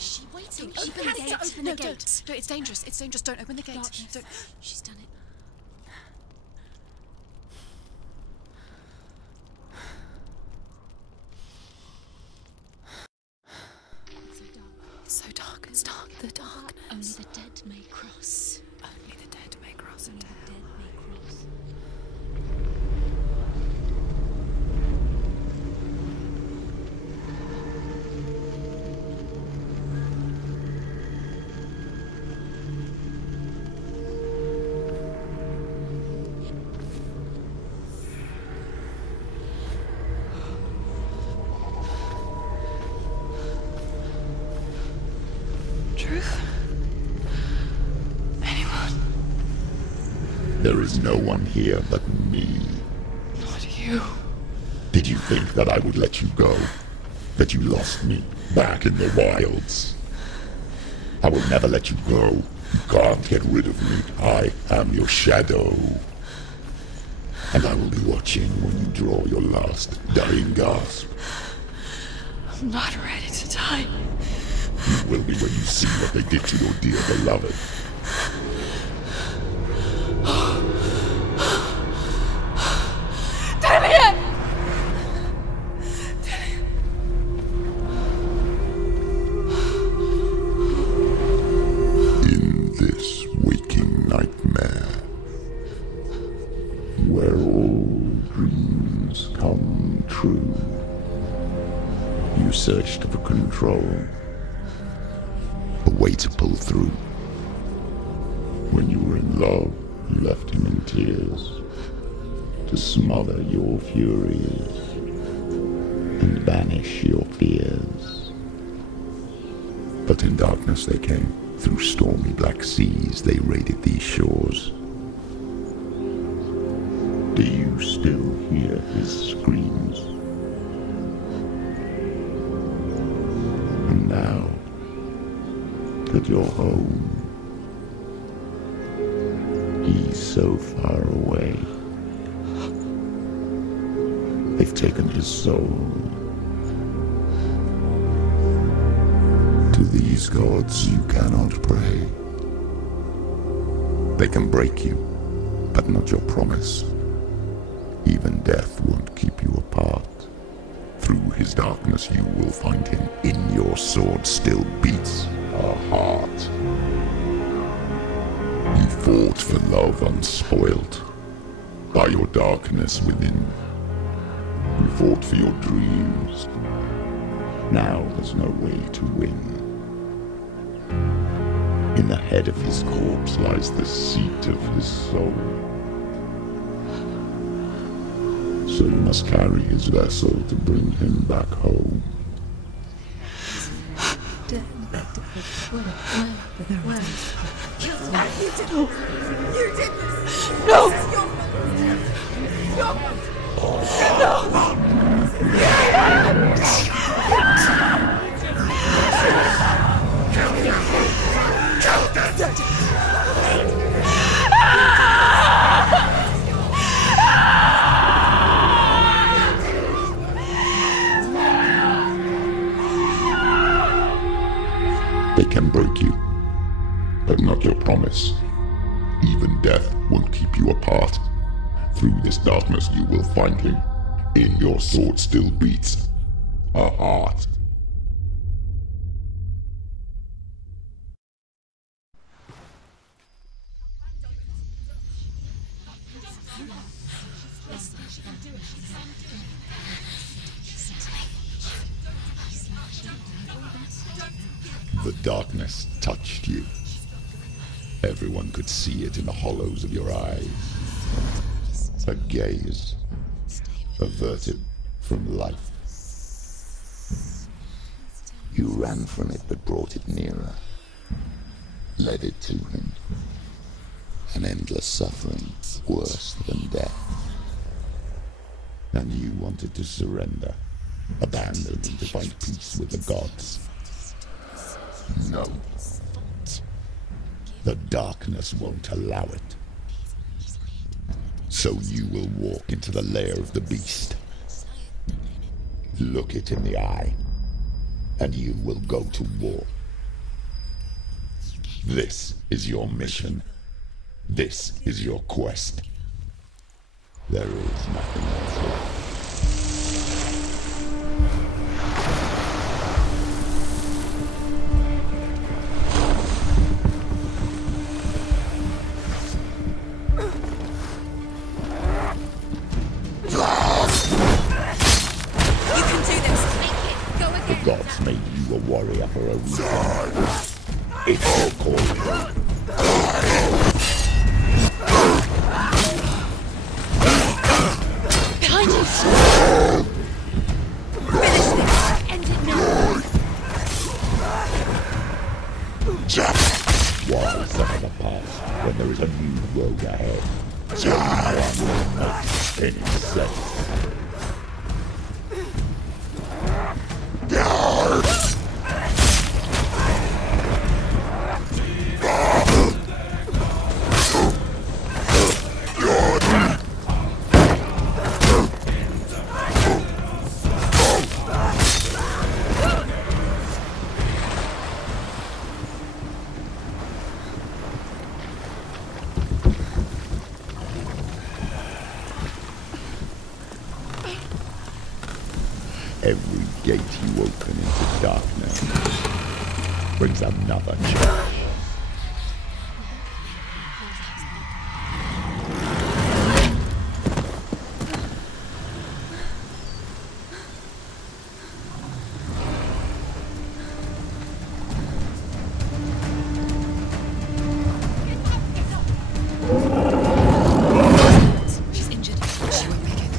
Is she waiting? Don't open the gate. Open the gate. No, it's dangerous. It's dangerous. Don't open the gate. Don't. She's done it. It's so dark. It's dark. The darkness. Only the dead may cross. Only the dead may cross Only into the hell. dead may cross. Truth? Anyone? There is no one here but me. Not you. Did you think that I would let you go? That you lost me back in the wilds? I will never let you go. You can't get rid of me. I am your shadow. And I will be watching when you draw your last dying gasp. I'm not ready to die. You will be when you see what they did to your dear beloved. Dillion! In this waking nightmare, where all dreams come true, you searched for control, a way to pull through. When you were in love, you left him in tears, to smother your furies and banish your fears. But in darkness they came, through stormy black seas they raided these shores. Do you still hear his screams? And now that you're home, he's so far away. They've taken his soul. To these gods you cannot pray. They can break you, but not your promise. Even death won't keep you apart. Through his darkness you will find him. In your sword still beats a heart. You fought for love unspoilt by your darkness within. You fought for your dreams. Now there's no way to win. In the head of his corpse lies the seat of his soul. So you must carry his vessel to bring him back home. You did this! No! They can break you, but not your promise. Even death won't keep you apart. Through this darkness you will find him. In your sword still beats a heart. The darkness touched you. Everyone could see it in the hollows of your eyes. A gaze averted from life. You ran from it but brought it nearer. Led it to him. An endless suffering worse than death. And you wanted to surrender. Abandon and to find peace with the gods. No. The darkness won't allow it. So you will walk into the lair of the beast. Look it in the eye, and you will go to war. This is your mission. This is your quest. There is nothing else left. You can do this. Make it. Go The again. gods made you a warrior for a reason. It's your calling. Behind you. Finish this. End it now. Why suffer the past when there is a new road ahead? No one will make any sense. Every gate you open into darkness brings another change. She's injured. She won't make it.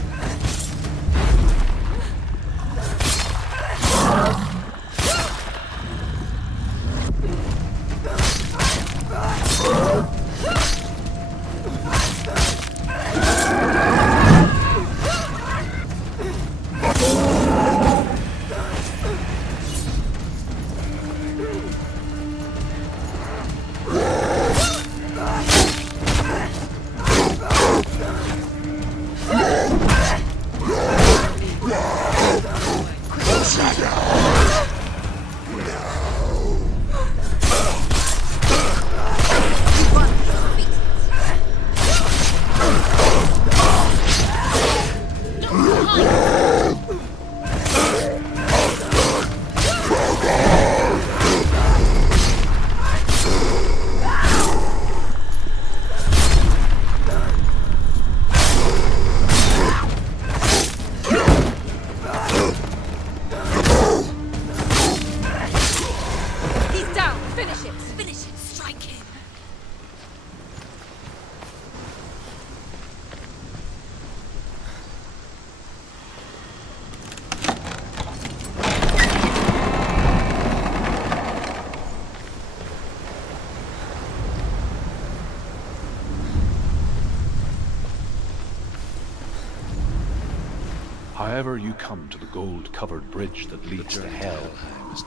However you come to the gold-covered bridge that leads to Hell,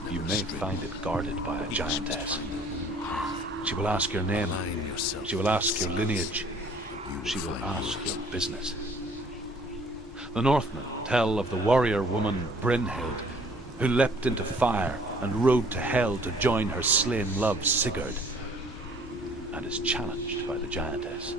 you may find it guarded by a giantess. She will ask your name, she will ask your lineage, she will ask your business. The Northmen tell of the warrior woman Brynhild, who leapt into fire and rode to Hell to join her slain love Sigurd, and is challenged by the giantess.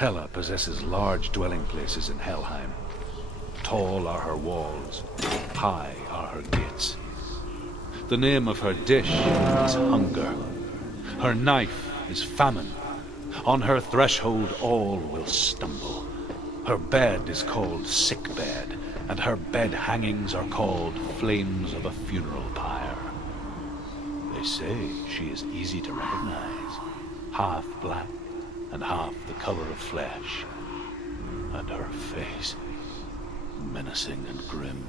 Hela possesses large dwelling places in Helheim. Tall are her walls, high are her gates. The name of her dish is hunger. Her knife is famine. On her threshold all will stumble. Her bed is called sick bed, and her bed hangings are called flames of a funeral pyre. They say she is easy to recognize, half black and half the color of flesh, and her face menacing and grim.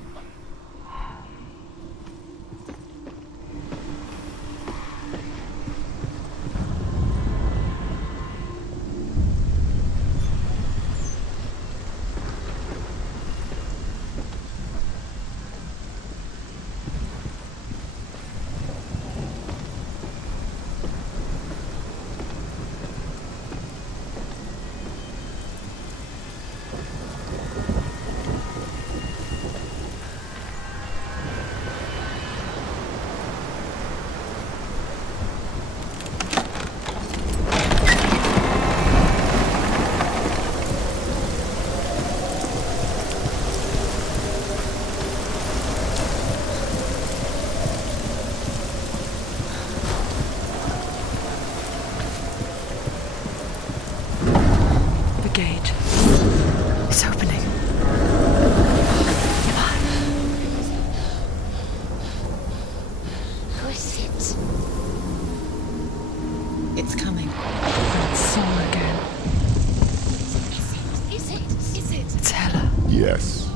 Yes,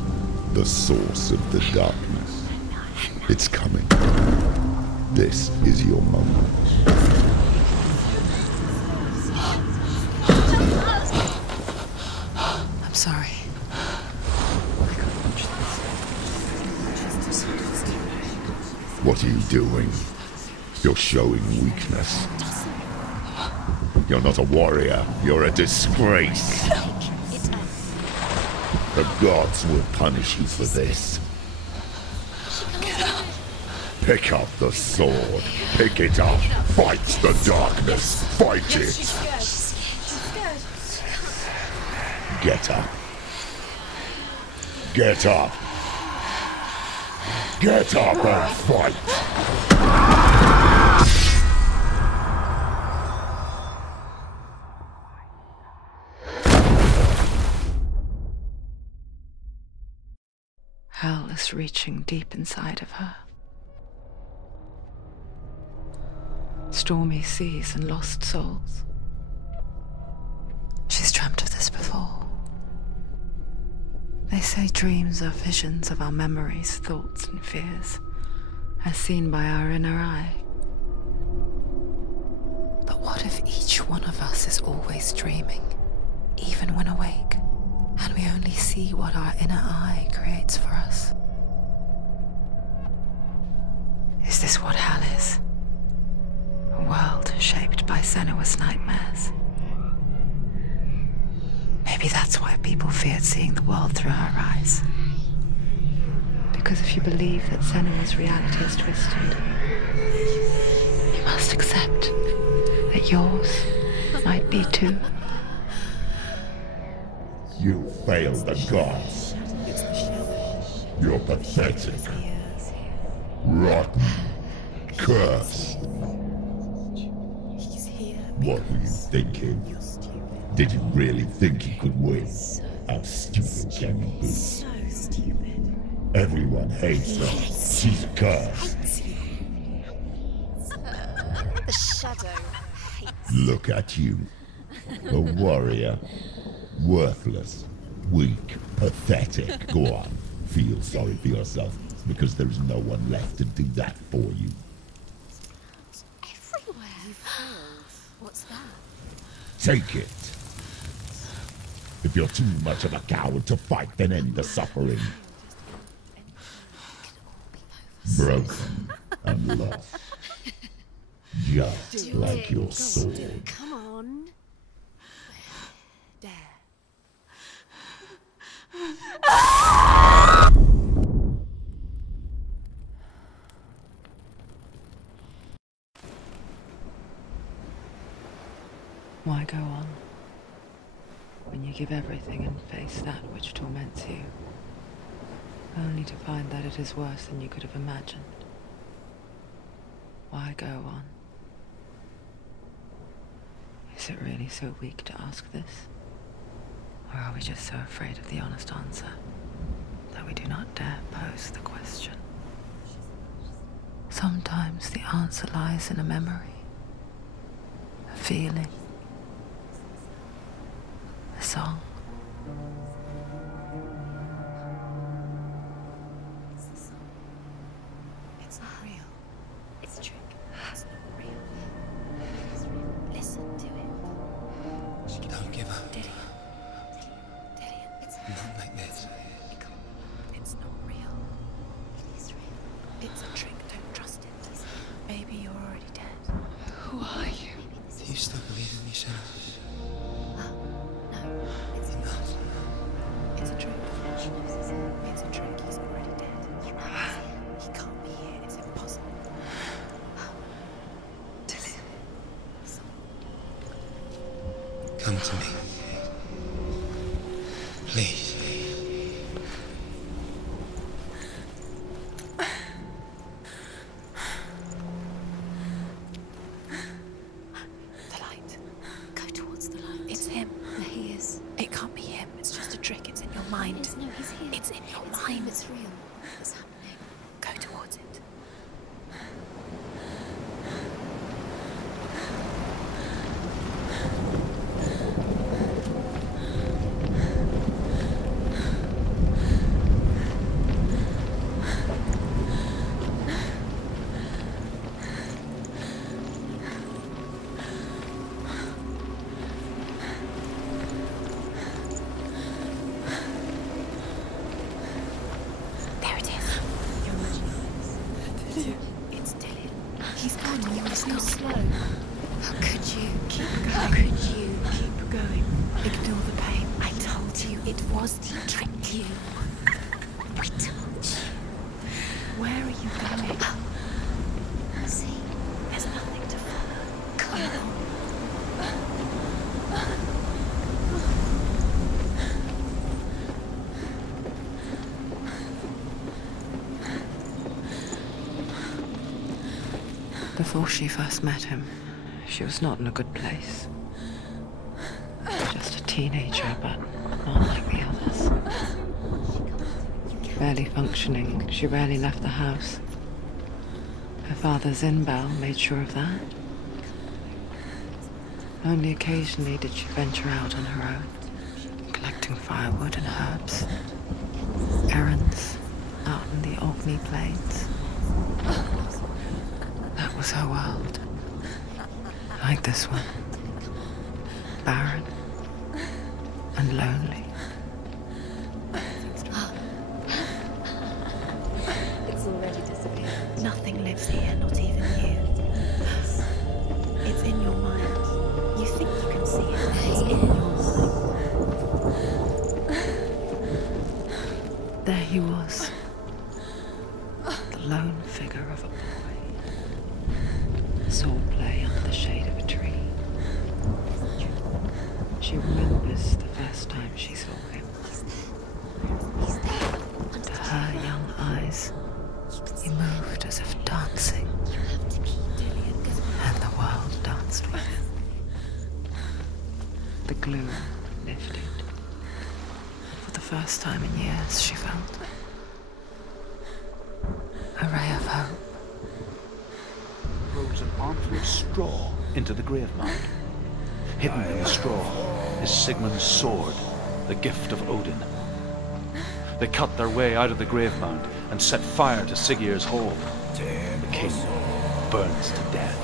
the source of the darkness. It's coming. This is your moment. I'm sorry. What are you doing? You're showing weakness. You're not a warrior. You're a disgrace. The gods will punish you for this. Pick up the sword. Pick it up. Fight the darkness. Fight it. Get up. Get up. Get up and fight. Hell is reaching deep inside of her. Stormy seas and lost souls. She's dreamt of this before. They say dreams are visions of our memories, thoughts, and fears, as seen by our inner eye. But what if each one of us is always dreaming, even when awake? And we only see what our inner eye creates for us. Is this what hell is? A world shaped by Senua's nightmares. Maybe that's why people feared seeing the world through her eyes. Because if you believe that Senua's reality is twisted, you must accept that yours might be too. You failed the gods. You're pathetic. Rotten. Cursed. What were you thinking? Did you really think you could win? How stupid can you be? So stupid. Everyone hates her. She's cursed. The shadow hates. Look at you. A warrior. Worthless. Weak. Pathetic. Go on. Feel sorry for yourself, because there is no one left to do that for you. Everywhere. You failed. What's that? Take it. If you're too much of a coward to fight, then end the suffering. Broken and lost. Just like your sword. Come on. There. Why go on? When you give everything and face that which torments you, only to find that it is worse than you could have imagined. Why go on? Is it really so weak to ask this? Or are we just so afraid of the honest answer that we do not dare pose the question? Sometimes the answer lies in a memory, a feeling, a song. It's the song. It's not real. It's a trick. It's not real. It is real. Listen to it. Don't give up. Dillion. It's Not like this. It's not real. It is real. It's a trick. Don't trust it. Maybe you're already dead. Who are you? Do you still believe in me, Senua? No, it's Enough. It's a trick. It's a trick. He's already dead. He can't be here. It's impossible. Dillion. Come to me. Please. The light. Go towards the light. It's him. There he is. It can't be him. It's just a trick. It's in your mind. No, he's here. It's in your mind. It's real. It's happening. Go towards it. There it is. You're imagining. It's Dillion. He's gone. You were too slow. How could you? Keep going. How could you? Keep going. Ignore the pain. I told you it was to trick you. We told you. Where are you going? See, there's nothing to follow. Come on. Before she first met him, she was not in a good place. Just a teenager, but not like the others. Barely functioning, she rarely left the house. Her father Zinbal made sure of that. Only occasionally did she venture out on her own, collecting firewood and herbs, errands out in the Orkney Plains. That was her world. Like this one. Barren and lonely. It's already disappeared. Nothing lives here, not even you. It's in your mind. You think you can see it. It's in your mind. There he was. The lone figure of a boy. Swordplay under the shade of a tree. She remembers the first time she saw him. To her young eyes, he moved as if dancing, and the world danced with him. The gloom lifted. For the first time in years, she felt a ray of hope. Throws an armful of straw into the grave mound. Hidden in the straw is Sigmund's sword, the gift of Odin. They cut their way out of the grave mound and set fire to Siggeir's hold. The king burns to death.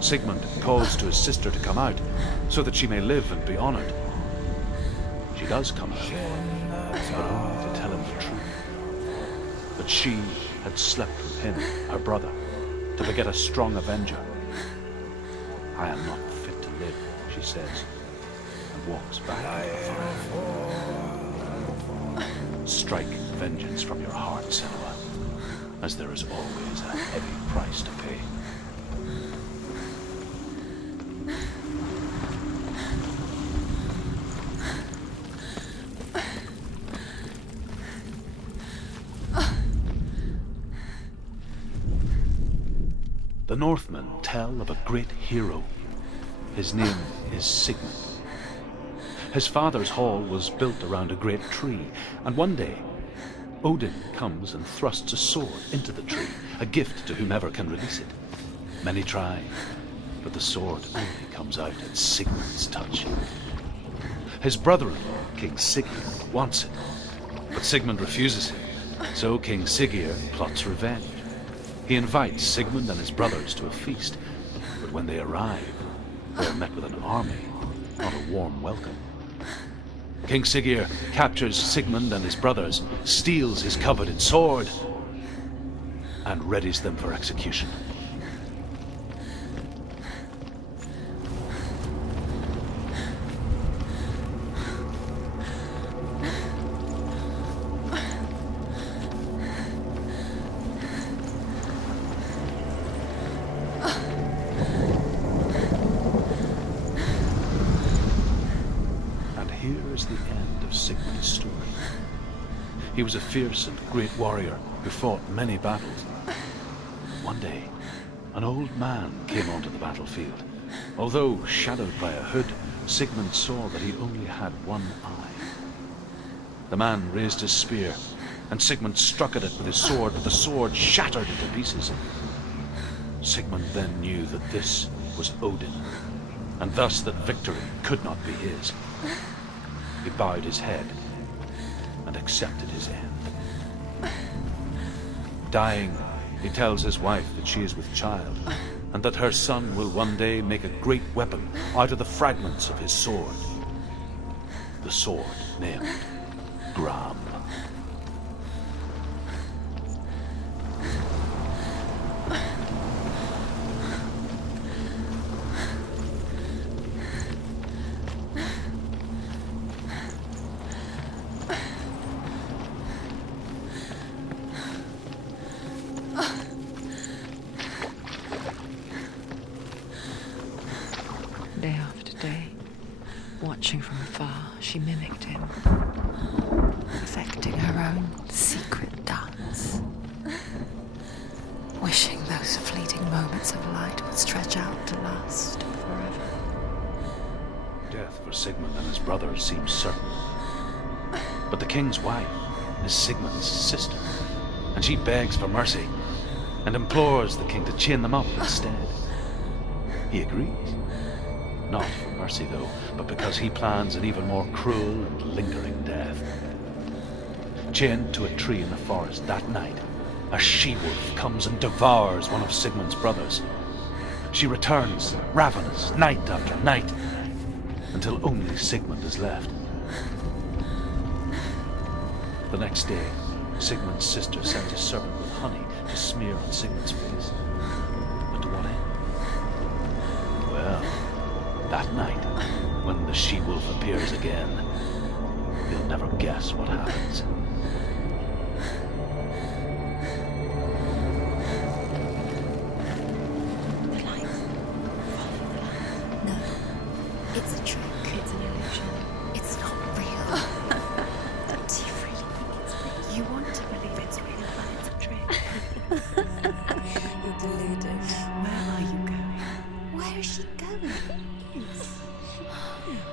Sigmund calls to his sister to come out so that she may live and be honored. She does come out, but only to tell him the truth. That she had slept with him, her brother, to beget a strong avenger. I am not fit to live, she says, and walks back into the fire. Strike vengeance from your heart, Senua, as there is always a heavy price to pay. The Northmen tell of a great hero. His name is Sigmund. His father's hall was built around a great tree, and one day, Odin comes and thrusts a sword into the tree, a gift to whomever can release it. Many try, but the sword only comes out at Sigmund's touch. His brother-in-law, King Siggeir, wants it, but Sigmund refuses it, so King Siggeir plots revenge. He invites Sigmund and his brothers to a feast, but when they arrive, they are met with an army, not a warm welcome. King Siggeir captures Sigmund and his brothers, steals his coveted sword, and readies them for execution. Sigmund's story. He was a fierce and great warrior who fought many battles. One day, an old man came onto the battlefield. Although shadowed by a hood, Sigmund saw that he only had one eye. The man raised his spear, and Sigmund struck at it with his sword, but the sword shattered into pieces. Sigmund then knew that this was Odin, and thus that victory could not be his. He bowed his head and accepted his end. Dying, he tells his wife that she is with child, and that her son will one day make a great weapon out of the fragments of his sword. The sword named Gram. Day after day, watching from afar, she mimicked him, perfecting her own secret dance, wishing those fleeting moments of light would stretch out to last forever. Death for Sigmund and his brothers seems certain. But the king's wife is Sigmund's sister, and she begs for mercy and implores the king to chain them up instead. He agrees. Not for mercy, though, but because he plans an even more cruel and lingering death. Chained to a tree in the forest that night, a she-wolf comes and devours one of Sigmund's brothers. She returns, ravenous, night after night, until only Sigmund is left. The next day, Sigmund's sister sends a serpent with honey to smear on Sigmund's face. But to what end? Well, that night, when the she-wolf appears again, you'll never guess what happens. No, it's a trick. It's an illusion. It's not real. Do you really think it's real? You want to believe it's real, but it's a trick. You're deluded. Where are you going? Where is she going?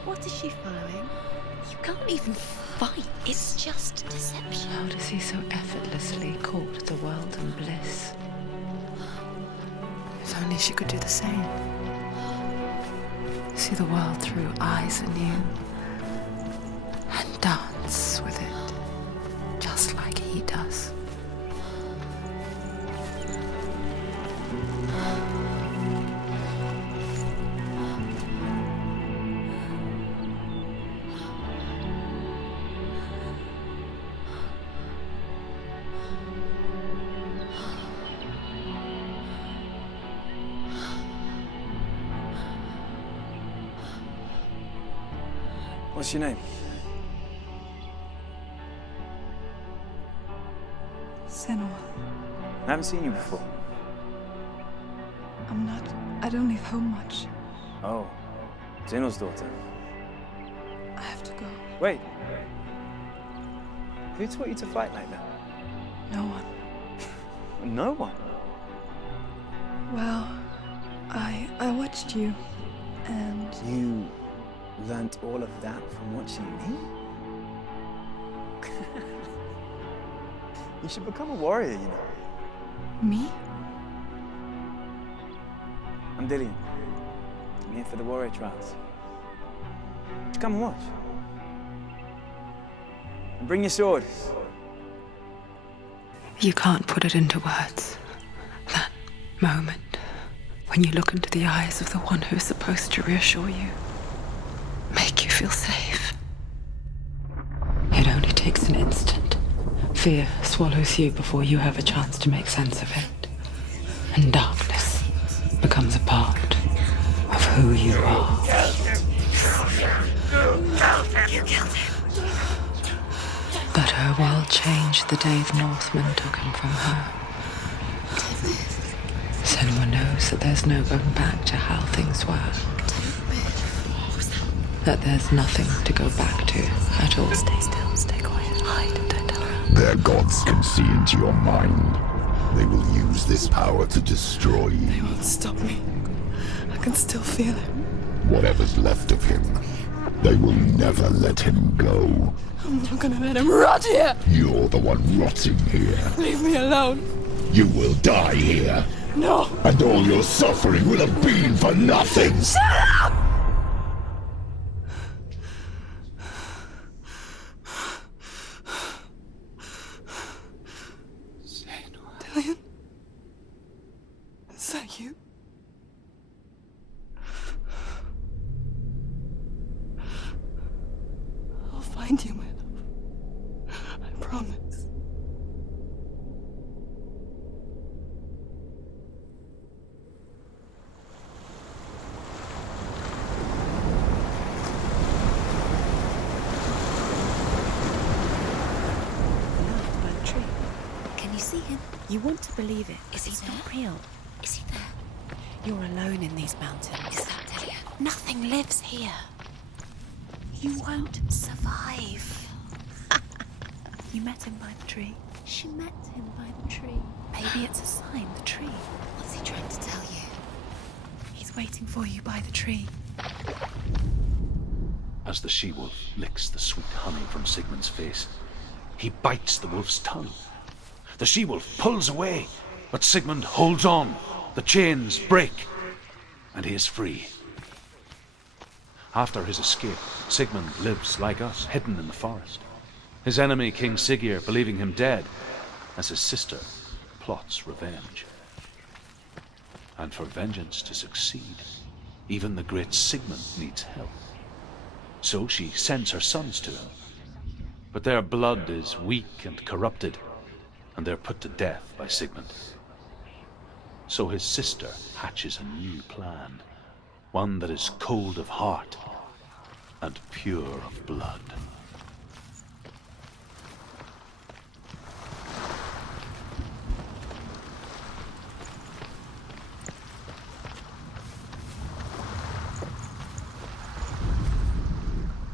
What is she following? You can't even fight. It's just deception. How does he so effortlessly court the world and bliss? If only she could do the same. See the world through eyes anew and dance with it, just like he does. What's your name? Senua. I haven't seen you before. I don't leave home much. Oh, Zeno's daughter. I have to go. Wait. Who taught you to fight like that? No one. No one? Well, I watched you, and You learnt all of that from watching me? You should become a warrior, you know. me? I'm Dillion. I'm here for the warrior trials. Just come and watch. And bring your sword. You can't put it into words. That moment when you look into the eyes of the one who is supposed to reassure you, make you feel safe. It only takes an instant. Fear swallows you before you have a chance to make sense of it. And darkness becomes a part of who you are. You killed him. But her world changed the day the Northmen took him from her. Senua knows that there's no going back to how things were. That there's nothing to go back to at all. Stay still, stay quiet, hide, don't tell her. Their gods can see into your mind. They will use this power to destroy you. They won't stop me. I can still feel it. Whatever's left of him, they will never let him go. I'm not gonna let him rot here! You're the one rotting here. Leave me alone! You will die here. No! And all your suffering will have been for nothing. Shut up! Dillion? Is that you? I'll find you, my love. I promise. By the tree. Can you see him? You want to believe it. Is he He's there? not real. Is he there? You're alone in these mountains. Is that Dillion? Nothing lives here. You won't survive. You met him by the tree. She met him by the tree. Maybe it's a sign, the tree. What's he trying to tell you? He's waiting for you by the tree. As the she-wolf licks the sweet honey from Sigmund's face, he bites the wolf's tongue. The she-wolf pulls away, but Sigmund holds on. The chains break, and he is free. After his escape, Sigmund lives like us, hidden in the forest. His enemy, King Siggeir, believing him dead, as his sister plots revenge. And for vengeance to succeed, even the great Sigmund needs help. So she sends her sons to him. But their blood is weak and corrupted, and they're put to death by Sigmund. So his sister hatches a new plan, one that is cold of heart and pure of blood.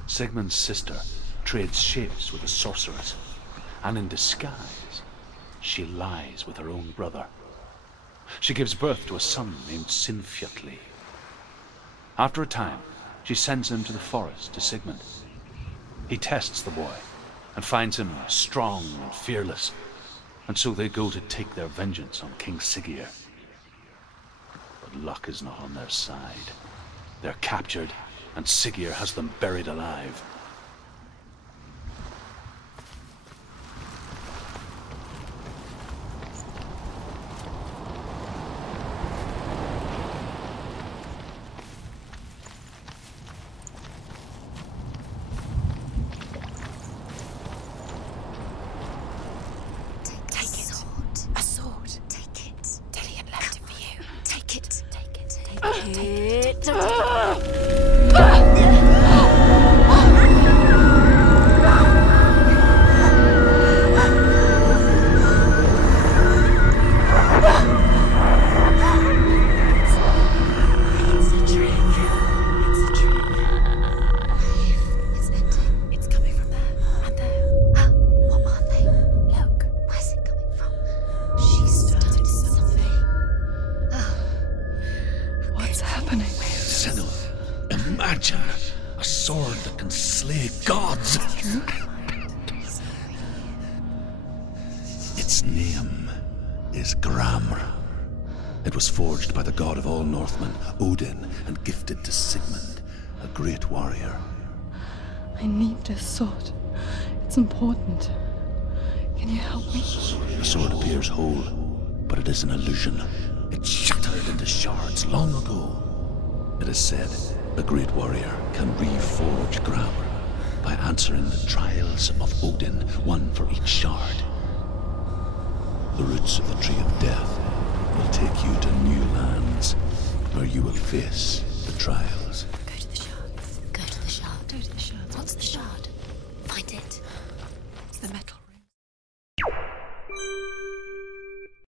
Sigmund's sister trades shapes with a sorceress, and in disguise, she lies with her own brother. She gives birth to a son named Sinfjotli. After a time, she sends him to the forest to Sigmund. He tests the boy and finds him strong and fearless, and so they go to take their vengeance on King Siggeir. But luck is not on their side. They're captured, and Siggeir has them buried alive. A sword. Take it. Dillion left it for you. Take it. Take it. Take it. Take it. It's a trick. It's a trick. It's ending. It's coming from there and there. What are they? Look. Where's it coming from? She started something. happening? Senua, imagine a sword that can slay gods. True? Its name is Gramr. It was forged by the god of all Northmen, Odin, and gifted to Sigmund, a great warrior. I need this sword. It's important. Can you help me? The sword appears whole, but it is an illusion. It shattered into shards long ago. It is said a great warrior can reforge Gramr by answering the trials of Odin, one for each shard. The roots of the Tree of Death will take you to new lands where you will face the trials.